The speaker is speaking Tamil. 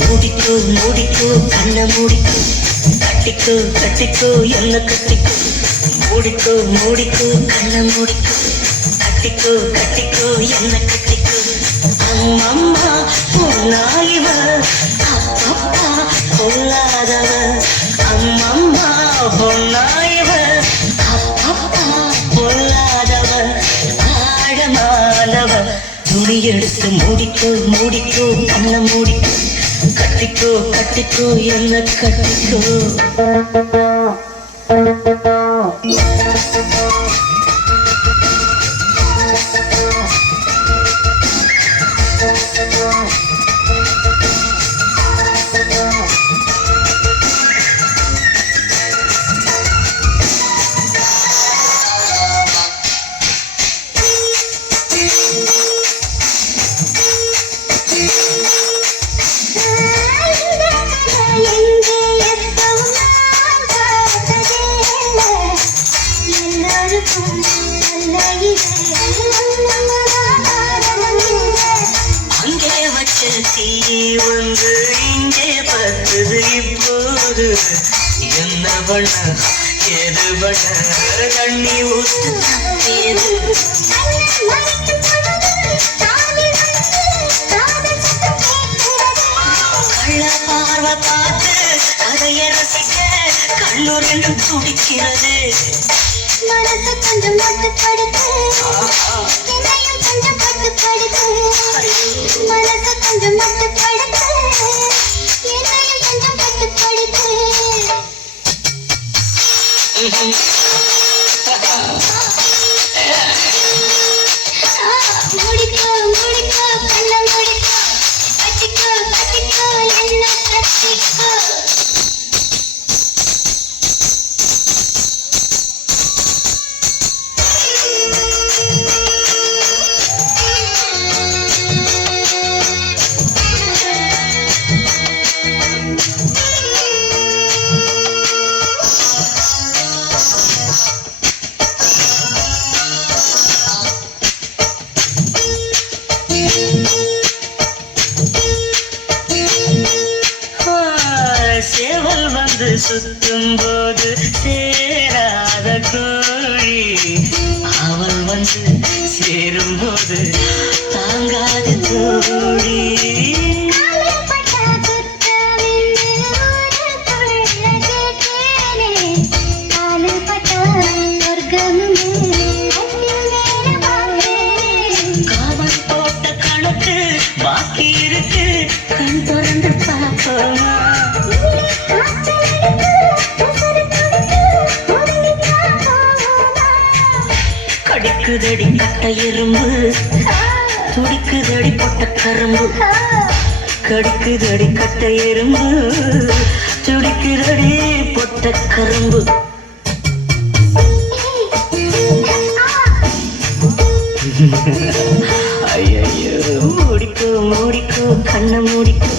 மூடிக்கோ மூடிக்கோ கண்ண மூடிக்கோ கட்டிக்கோ கட்டிக்கோ என்ன கட்டிக்கோ மூடிக்கோ மூடிக்கோ கண்ண மூடிக்கோ கட்டிக்கோ கட்டிக்கோ என்ன கட்டிக்கோ அம்மம்மா பொன்னாயிவ அப்பப்பா பொல்லாதவ அம்மம்மா பொன்னாயிவ அப்பப்பா பொல்லாதவ ஆழமானவ துணி எடுத்து மூடிக்கோ மூடிக்கோ கண்ண மூடிக்கோ கட்டிக்கோ கட்டிக்கோ என்ன கட்டிக்கோ அங்கே வச்ச தீ வந்து இங்கே பத்துது இப்போது என்ன பண்ண எது பண்ண தண்ணி ஊத்து தப்பியது கள்ள பார்வை பார்த்து அதைய ரசிக்க கண்ணு ரெண்டும் துடிக்கிறது மனசு கொஞ்சம் மட்டுப்படுத்து என்னையும் கொஞ்சம் கட்டுப்படுத்து மனசு கொஞ்சம் மட்டுப்படுத்து என்னையும் கொஞ்சம் கட்டுப்படுத்து முடிக்கோ முடிக்கோ கண்ண முடிக்கோ கட்டிக்கோ கட்டிக்கோ என்ன கட்டிக்கோ சேவல் வந்து சுத்தும் போது சேராத கோழி அவள் வந்து சேரும் போது தாங்காது தோழி காவல் போட்ட கணக்கு பாக்கி இருக்கு கண் திறந்து பார்ப்போமா கடிக்குதடி கட்ட எறும்பு துடிக்குதடி பொட்ட கரும்பு கடிக்குதடி கட்ட எறும்பு துடிக்குதடி பொட்ட கரும்பு ஐயோ மூடிக்கோ மூடிக்கோ கண்ண மூடிக்கோ